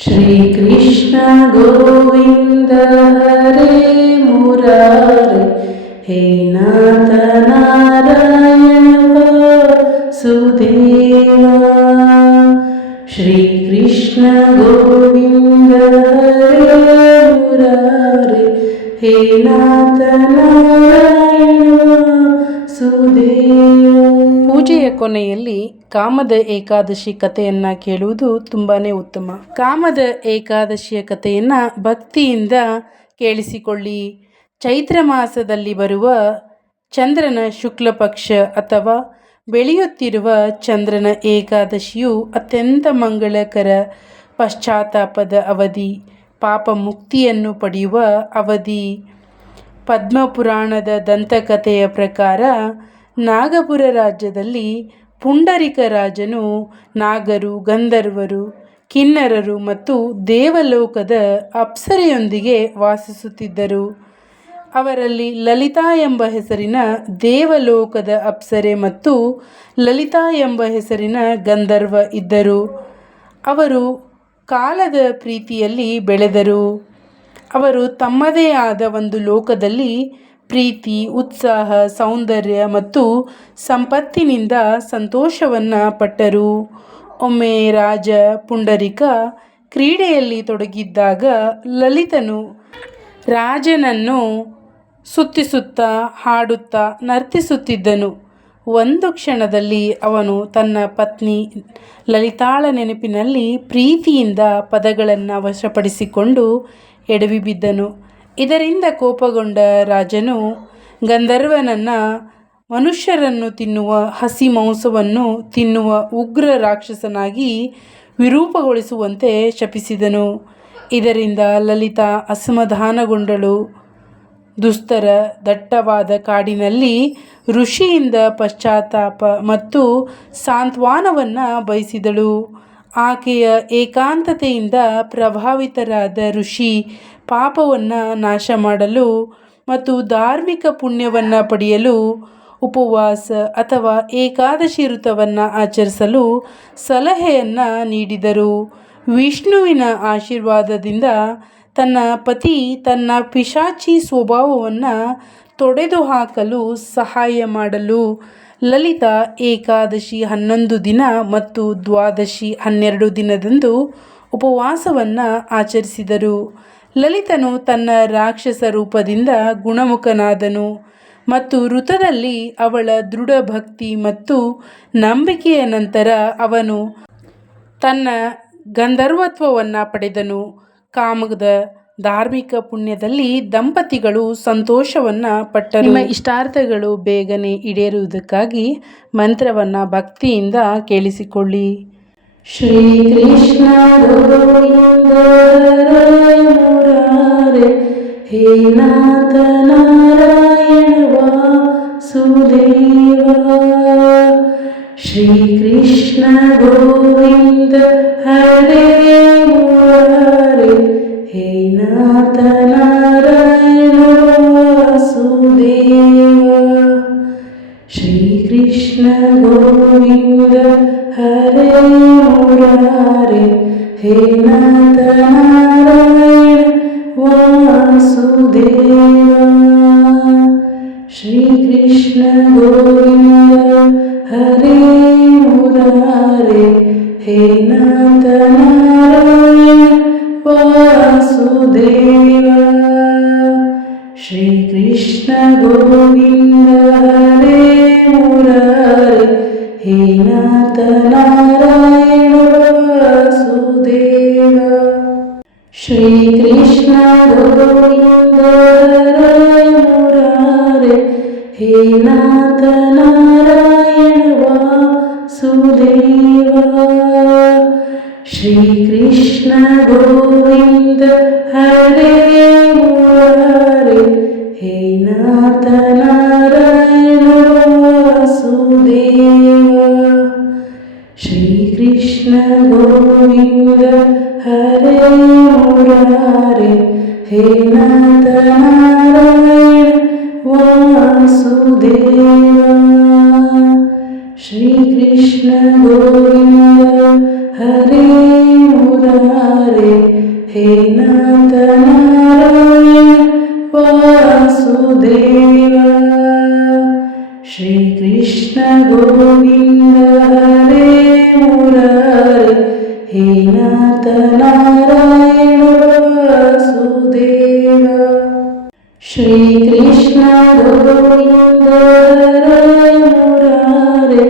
श्री कृष्ण गोविंद हरे मुरारे, हे नाथ नारायण वासुदेवा। श्री कृष्ण गोविंद हरे मुरारे, हे नाथ नारायण वासुदेवा। ಪೂಜೆಯ ಕೊನೆಯಲ್ಲಿ ಕಾಮದ ಏಕಾದಶಿ ಕಥೆಯನ್ನು ಕೇಳುವುದು ತುಂಬಾ ಉತ್ತಮ. ಕಾಮದ ಏಕಾದಶಿಯ ಕಥೆಯನ್ನು ಭಕ್ತಿಯಿಂದ ಕೇಳಿಸಿಕೊಳ್ಳಿ. ಚೈತ್ರ ಮಾಸದಲ್ಲಿ ಬರುವ ಚಂದ್ರನ ಶುಕ್ಲ ಪಕ್ಷ ಅಥವಾ ಬೆಳೆಯುತ್ತಿರುವ ಚಂದ್ರನ ಏಕಾದಶಿಯು ಅತ್ಯಂತ ಮಂಗಳಕರ ಪಶ್ಚಾತ್ತಾಪದ ಅವಧಿ, ಪಾಪ ಮುಕ್ತಿಯನ್ನು ಪಡೆಯುವ ಅವಧಿ. ಪದ್ಮಪುರಾಣದ ದಂತಕಥೆಯ ಪ್ರಕಾರ ನಾಗಪುರ ರಾಜ್ಯದಲ್ಲಿ ಪುಂಡರಿಕ ರಾಜನು ನಾಗರು, ಗಂಧರ್ವರು, ಕಿನ್ನರರು ಮತ್ತು ದೇವಲೋಕದ ಅಪ್ಸರೆಯೊಂದಿಗೆ ವಾಸಿಸುತ್ತಿದ್ದರು. ಅವರಲ್ಲಿ ಲಲಿತಾ ಎಂಬ ಹೆಸರಿನ ದೇವಲೋಕದ ಅಪ್ಸರೆ ಮತ್ತು ಲಲಿತಾ ಎಂಬ ಹೆಸರಿನ ಗಂಧರ್ವ ಇದ್ದರು. ಅವರು ಕಾಲದ ಪ್ರೀತಿಯಲ್ಲಿ ಬೆಳೆದರು. ಅವರು ತಮ್ಮದೇ ಆದ ಒಂದು ಲೋಕದಲ್ಲಿ ಪ್ರೀತಿ, ಉತ್ಸಾಹ, ಸೌಂದರ್ಯ ಮತ್ತು ಸಂಪತ್ತಿನಿಂದ ಸಂತೋಷವನ್ನು ಪಟ್ಟರು. ಒಮ್ಮೆ ರಾಜ ಪುಂಡರಿಕ ಕ್ರೀಡೆಯಲ್ಲಿ ತೊಡಗಿದ್ದಾಗ ಲಲಿತನು ರಾಜನನ್ನು ಸುತ್ತಿಸುತ್ತಾ ಹಾಡುತ್ತಾ ನರ್ತಿಸುತ್ತಿದ್ದನು. ಒಂದು ಕ್ಷಣದಲ್ಲಿ ಅವನು ತನ್ನ ಪತ್ನಿ ಲಲಿತಾಳ ನೆನಪಿನಲ್ಲಿ ಪ್ರೀತಿಯಿಂದ ಪದಗಳನ್ನು ವಶಪಡಿಸಿಕೊಂಡು ಎಡವಿ ಬಿದ್ದನು. ಇದರಿಂದ ಕೋಪಗೊಂಡ ರಾಜನು ಗಂಧರ್ವನನ್ನು ಮನುಷ್ಯರನ್ನು ತಿನ್ನುವ, ಹಸಿ ಮಾಂಸವನ್ನು ತಿನ್ನುವ ಉಗ್ರ ರಾಕ್ಷಸನಾಗಿ ವಿರೂಪಗೊಳಿಸುವಂತೆ ಶಪಿಸಿದನು. ಇದರಿಂದ ಲಲಿತಾ ಅಸಮಾಧಾನಗೊಂಡಳು. ದುಸ್ತರ ದಟ್ಟವಾದ ಕಾಡಿನಲ್ಲಿ ಋಷಿಯಿಂದ ಪಶ್ಚಾತ್ತಾಪ ಮತ್ತು ಸಾಂತ್ವನವನ್ನು ಬಯಸಿದಳು. ಆಕೆಯ ಏಕಾಂತತೆಯಿಂದ ಪ್ರಭಾವಿತರಾದ ಋಷಿ ಪಾಪವನ್ನು ನಾಶ ಮಾಡಲು ಮತ್ತು ಧಾರ್ಮಿಕ ಪುಣ್ಯವನ್ನು ಪಡೆಯಲು ಉಪವಾಸ ಅಥವಾ ಏಕಾದಶಿ ವ್ರತವನ್ನು ಆಚರಿಸಲು ಸಲಹೆಯನ್ನು ನೀಡಿದರು. ವಿಷ್ಣುವಿನ ಆಶೀರ್ವಾದದಿಂದ ತನ್ನ ಪತಿ ತನ್ನ ಪಿಶಾಚಿ ಸ್ವಭಾವವನ್ನು ತೊಡೆದುಹಾಕಲು ಸಹಾಯ ಮಾಡಲು ಲಲಿತಾ ಏಕಾದಶಿ 11 ದಿನ ಮತ್ತು ದ್ವಾದಶಿ 12 ದಿನದಂದು ಉಪವಾಸವನ್ನು ಆಚರಿಸಿದರು. ಲಲಿತನು ತನ್ನ ರಾಕ್ಷಸ ರೂಪದಿಂದ ಗುಣಮುಖನಾದನು ಮತ್ತು ವ್ರತದಲ್ಲಿ ಅವಳ ದೃಢ ಭಕ್ತಿ ಮತ್ತು ನಂಬಿಕೆಯ ನಂತರ ಅವನು ತನ್ನ ಗಂಧರ್ವತ್ವವನ್ನು ಪಡೆದನು. ಕಾಮದ ಧಾರ್ಮಿಕ ಪುಣ್ಯದಲ್ಲಿ ದಂಪತಿಗಳು ಸಂತೋಷವನ್ನು ಪಟ್ಟರು. ನಿಮ್ಮ ಇಷ್ಟಾರ್ಥಗಳು ಬೇಗನೆ ಈಡೇರುವುದಕ್ಕಾಗಿ ಮಂತ್ರವನ್ನು ಭಕ್ತಿಯಿಂದ ಕೇಳಿಸಿಕೊಳ್ಳಿ. श्री कृष्ण गोविंद हरे मुरारे, हे नाथ नारायण वासुदेवा। श्री कृष्ण गोविंद हरे मुरारे, हे नाथ नारायण वासुदेवा। श्री कृष्ण गोविंद हरे मुरारे, हे नाथ नारायण वासुदेवा। श्री कृष्ण गोविंद हरे मुरारे, हे नाथ नारायण वासुदेवा। श्री कृष्ण गोविंद हरे मुरारे, हे नाथ नारायण वासुदेवा। श्री कृष्ण गोविंद हरे मुरारे, हे नाथ नारायण वासुदेवा। श्री कृष्ण गोविंद हरे मुरारे, हे नाथ नारायण वासुदेवा। श्री कृष्ण गोविंद हरे मुरारे, हे नाथ नारायण वासुदेवा। श्री कृष्ण गोविंद हरे मुरारे, हे नाथ नारायण वासुदेव श्री कृष्ण गोविंद हरे मुरारे हे नाथ नारायण वासुदेव श्री कृष्ण गोविंद हरे मुरारे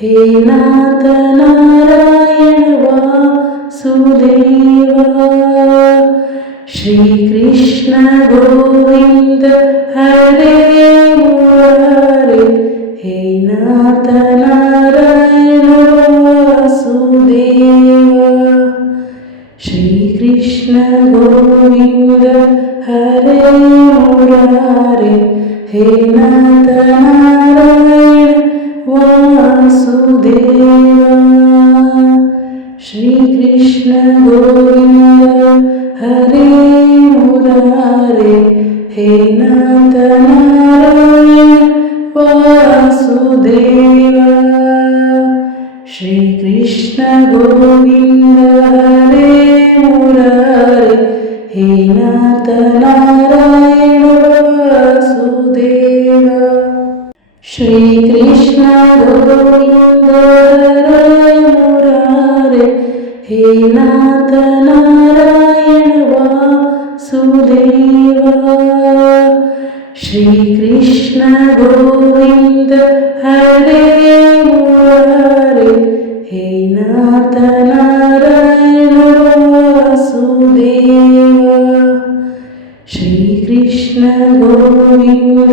हे नाथ नारायण वासुदेव श्री कृष्ण गोविंद हरे मुरारे हे नाथ नारायण वासुदेव श्री कृष्ण गोविंद हरे मुरारे हे नाथ नारायण वासुदेव श्री कृष्ण गोविंद हरे मुरारे हे नाथ नारायण वासुदेव श्री कृष्ण गोविंद हरे मुरारे हे नाथ नारायण वासुदेव श्री कृष्ण गोविंद हरे मुरारे हे नाथ नारायण वासुदेव श्री कृष्ण गोविंद हरे मुरारे हे नाथ नारायण वासुदेव श्री कृष्ण गोविंद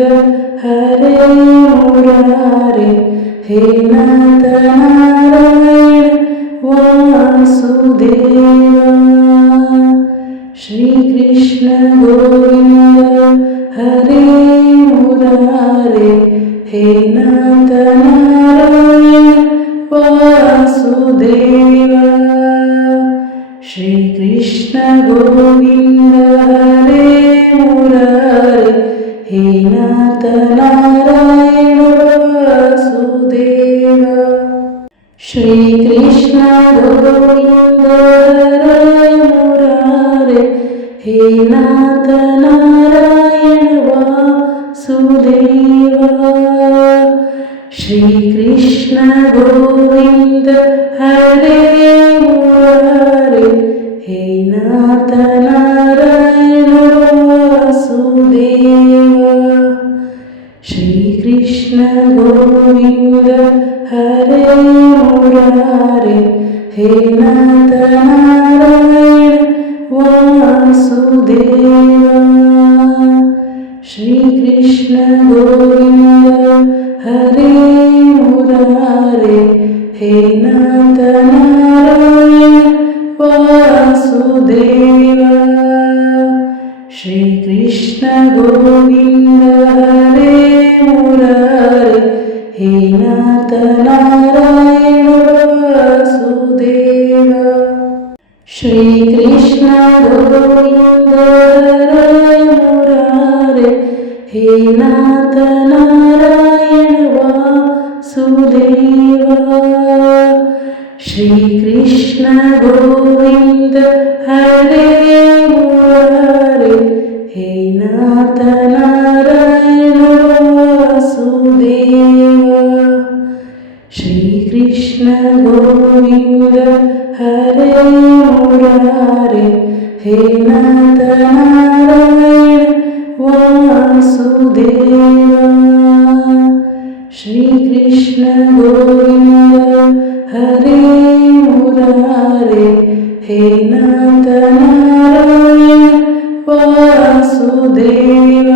हरे मुरारे हे नाथ नारायण वासुदेव श्री कृष्ण गोविंद हरे मुरारे हे नाथ नारायण वासुदेव श्री कृष्ण गोविंद हरे मुरारे हे नाथ नारायण वासुदेव श्री कृष्ण गोविंद हरे मुरारे हे नाथ नारायण वासुदेव श्री कृष्ण गोविंद हरे मुरारे हे नाथ नारायण वासुदेव श्री कृष्ण गोविंद हरे मुरारे हे नाथ नारायण वासुदेव श्री कृष्ण गोविंद हरे मुरारे हे नाथ नारायण वासुदेव श्री कृष्ण गोविंद हरे मुरारे हे नाथ नारायण वासुदेव श्री कृष्ण गोविंद हरे मुरारे हे नाथ नारायण वासुदेव श्री कृष्ण गोविंद हरे मुरारे हे नाथ नारायण वासुदेव श्री कृष्ण गोविंद हरे मुरारे हे नाथ नारायण वासुदेव श्री कृष्ण गोविंद हरे मुरारे हे नाथ नारायण वासुदेव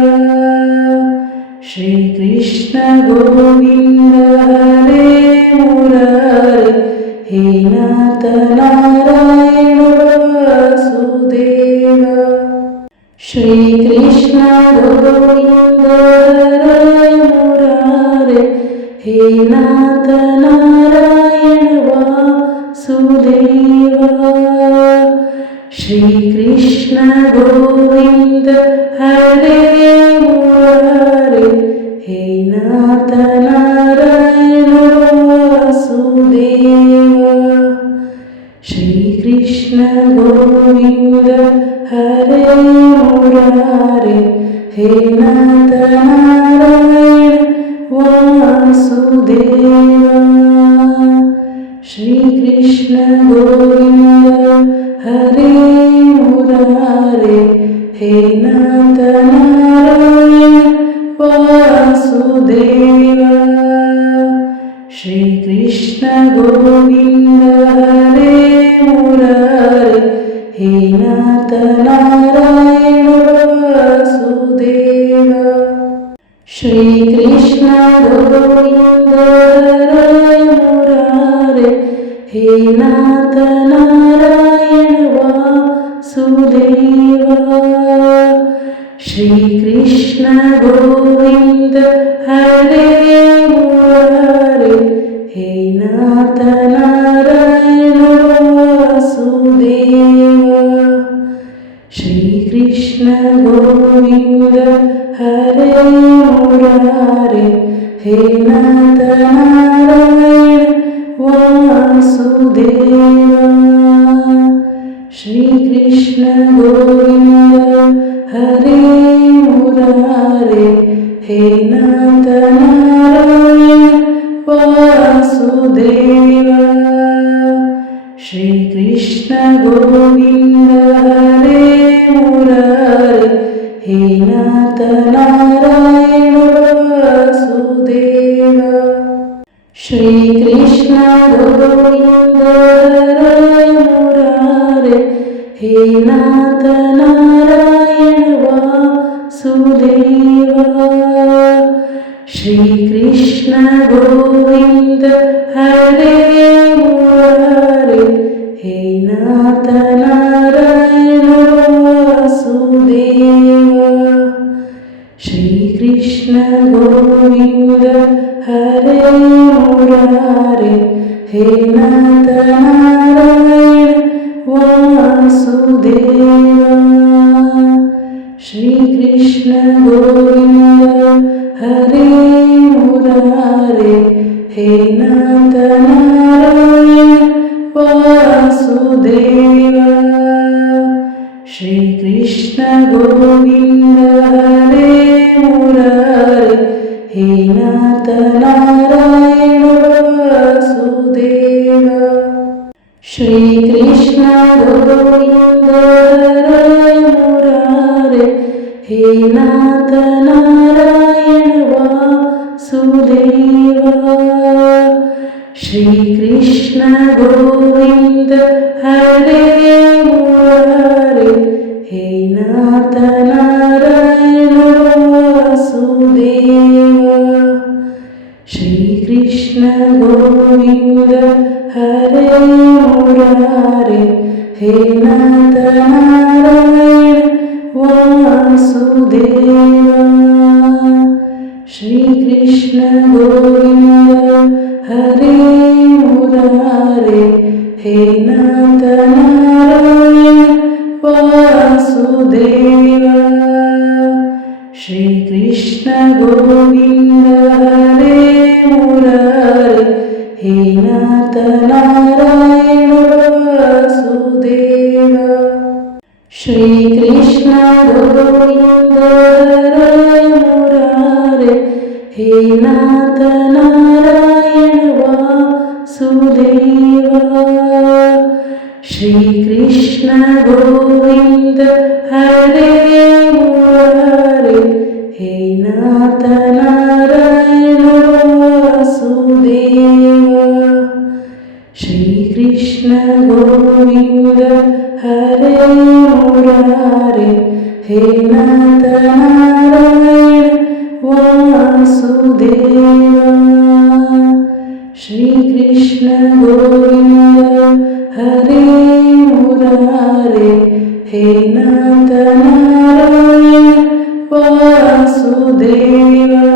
श्री कृष्ण गोविंद हरे मुरारे हे नाथ नारायण वासुदेव श्री कृष्ण गोविंद हरे मुरारे हे नाथ नारायण वासुदेव श्री कृष्ण गोविंद हरे मुरारे हे नाथ नारायण वासुदेव श्री कृष्ण गोविंद गोविन्द हरे मुरारे हे नाथ नारायण वासुदेवा। श्री कृष्ण गोविन्द हरे मुरारे हे नाथ नारायण वासुदेवा। श्री कृष्ण गोविन्द हरे मुरारे हे नाथ नारायण वासुदेवा। श्री कृष्ण गोविन्द हरे मुरारे हे नाथ नारायण वासुदेवा। श्री कृष्ण गोविन्द हरे मुरारे हे नाथ नारायण वासुदेवा। श्री कृष्ण गोविन्द हरे मुरारे हे नाथ नारायण वासुदेवा। श्री कृष्ण गोविन्द हरे मुरारे हे नाथ नारायण वासुदेवा। श्री कृष्ण गोविन्द हरे मुरारे हे नाथ नारायण वासुदेवा। श्री कृष्ण गोविन्द हरे मुरारे हे नाथ नारायण वासुदेवा। श्री कृष्ण गोविन्द हरे मुरारे हे नाथ नारायण वासुदेवा। श्री कृष्ण गोविन्द हरे मुरारे हे नाथ नारायण वासुदेवा। श्री कृष्ण गोविन्द हरे मुरारे हे नाथ नारायण वासुदेवा। श्री कृष्ण गोविन्द हरे मुरारे हे नाथ नारायण वासुदेवा। श्री कृष्ण गोविन्द हरे मुरारे हे नाथ नारायण वासुदेवा। श्री कृष्ण गोविन्द हरे मुरारे हे नाथ नारायण वासुदेवा। श्री कृष्ण गोविन्द हरे मुरारे हे नाथ नारायण वासुदेवा। श्री कृष्ण गोविन्द हरे मुरारे हे नाथ नारायण वासुदेवा। श्री कृष्ण गोविन्द हरे मुरारे हे नाथ नारायण वासुदेवा। श्री कृष्ण गोविन्द हरे मुरारे हे नाथ नारायण वासुदेवा। श्री कृष्ण गोविन्द हरे मुरारे हे नाथ नारायण वासुदेवा। श्री कृष्ण गोविन्द हरे मुरारे हे नाथ नारायण वासुदेवा। श्री कृष्ण गोविन्द हरे मुरारे हे नाथ नारायण वासुदेवा।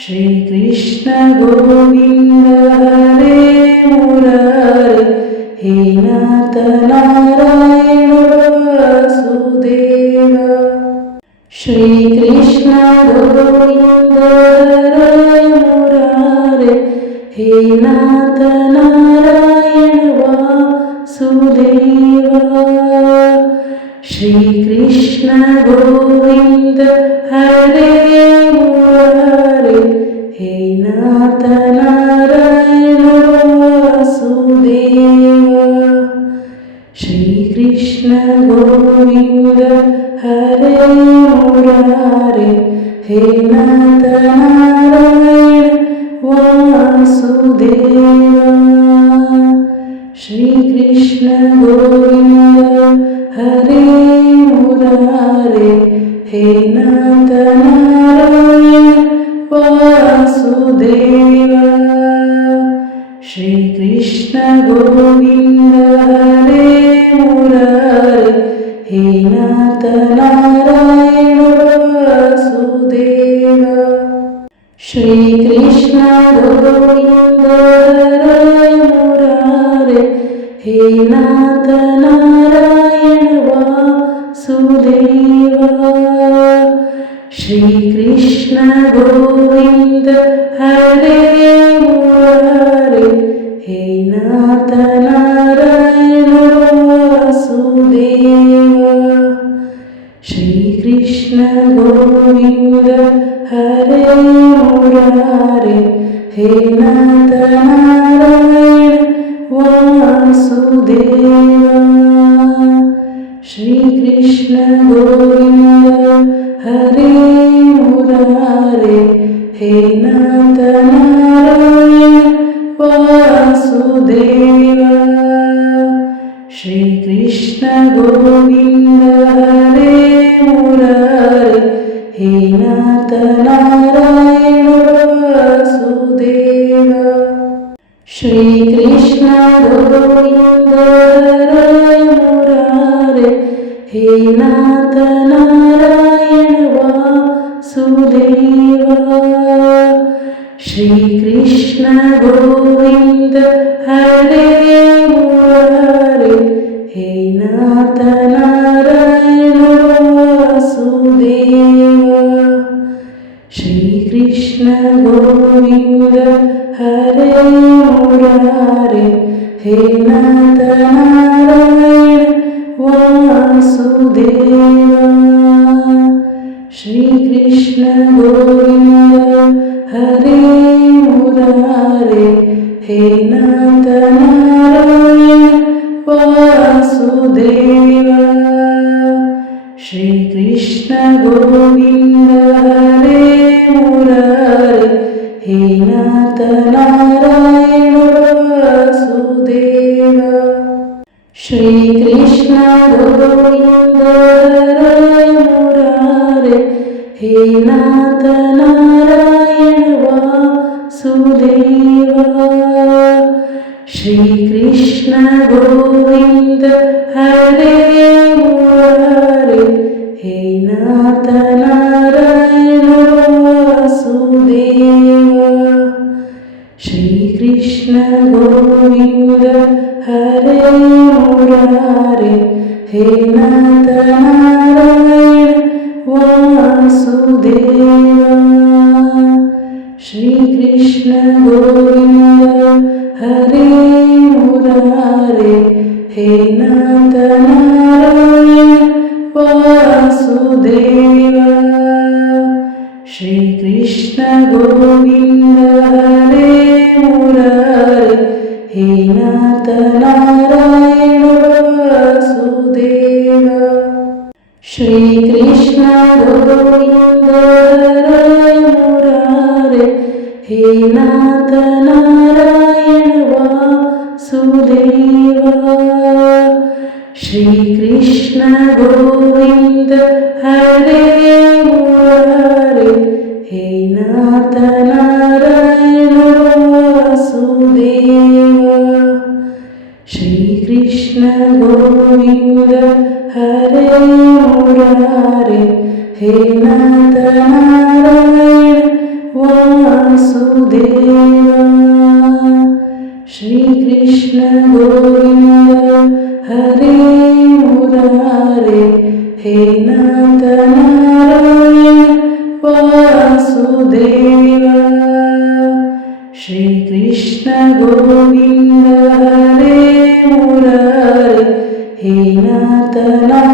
श्री कृष्ण गोविन्द हरे मुरारे हे नाथ नारायण वासुदेवा। श्री कृष्ण गोविन्द हरे मुरारे हे नाथ नारायण वासुदेवा। श्री कृष्ण गोविंद हरे मुरारे हे नाथ नारायण वासुदेव श्री कृष्ण गोविंद हरे मुरारे हे नाथ नारायण वासुदेव श्री कृष्ण गोविंद हरे मुरारे हे नाथ नारायण वासुदेव श्री कृष्ण गोविंद हरे मुरारे हे नाथ नारायण वासुदेव श्री कृष्ण गोविंद हरे मुरारे हे नाथ नारायण वासुदेव श्री कृष्ण गोविंद हरे मुरारे हे नाथ नारायण वासुदेव श्री कृष्ण गोविंद हरे मुरारे हे नाथ नारायण वासुदेव श्री कृष्ण गोविंद हरे मुरारे हे नाथ नारायण वासुदेव श्री कृष्ण गोविंद हरे मुरारे हे नाथ नारायण वासुदेव श्री कृष्ण गोविंद हरे मुरारे हे नाथ नारायण वासुदेव श्री कृष्ण गोविंद हरे मुरारे हे नाथ नारायण वासुदेव श्री कृष्ण गोविंद हरे मुरारे हे नाथ नारायण वासुदेव श्री कृष्ण गोविंद हरे मुरारे हे नाथ नारायण वासुदेव श्री कृष्ण गोविंद हरे मुरारे हे नाथ नारायण वासुदेव श्री कृष्ण गोविंद हरे मुरारे हे नाथ नारायण वासुदेव श्री कृष्ण गोविंद हरे मुरारे हे नाथ नारायण वासुदेव श्री कृष्ण गोविंद हरे मुरारे हे नाथ नारायण वासुदेव श्री कृष्ण गोविंद हरे मुरारे हे नाथ नारायण वासुदेव श्री कृष्ण गोविंद हरे मुरारे हे नाथ नारायण वासुदेव श्री कृष्ण गोविंद हरे मुरारे हे नाथ नारायण वासुदेव श्री कृष्ण गोविंद हरे मुरारे हे नाथ नारायण वासुदेव श्री कृष्ण गोविंद हरे मुरारे हे नाथ नारायण वासुदेव श्री कृष्ण गोविंद हरे मुरारे हे नाथ नारायण वासुदेव श्री कृष्ण गोविंद हरे मुरारे हे नाथ नारायण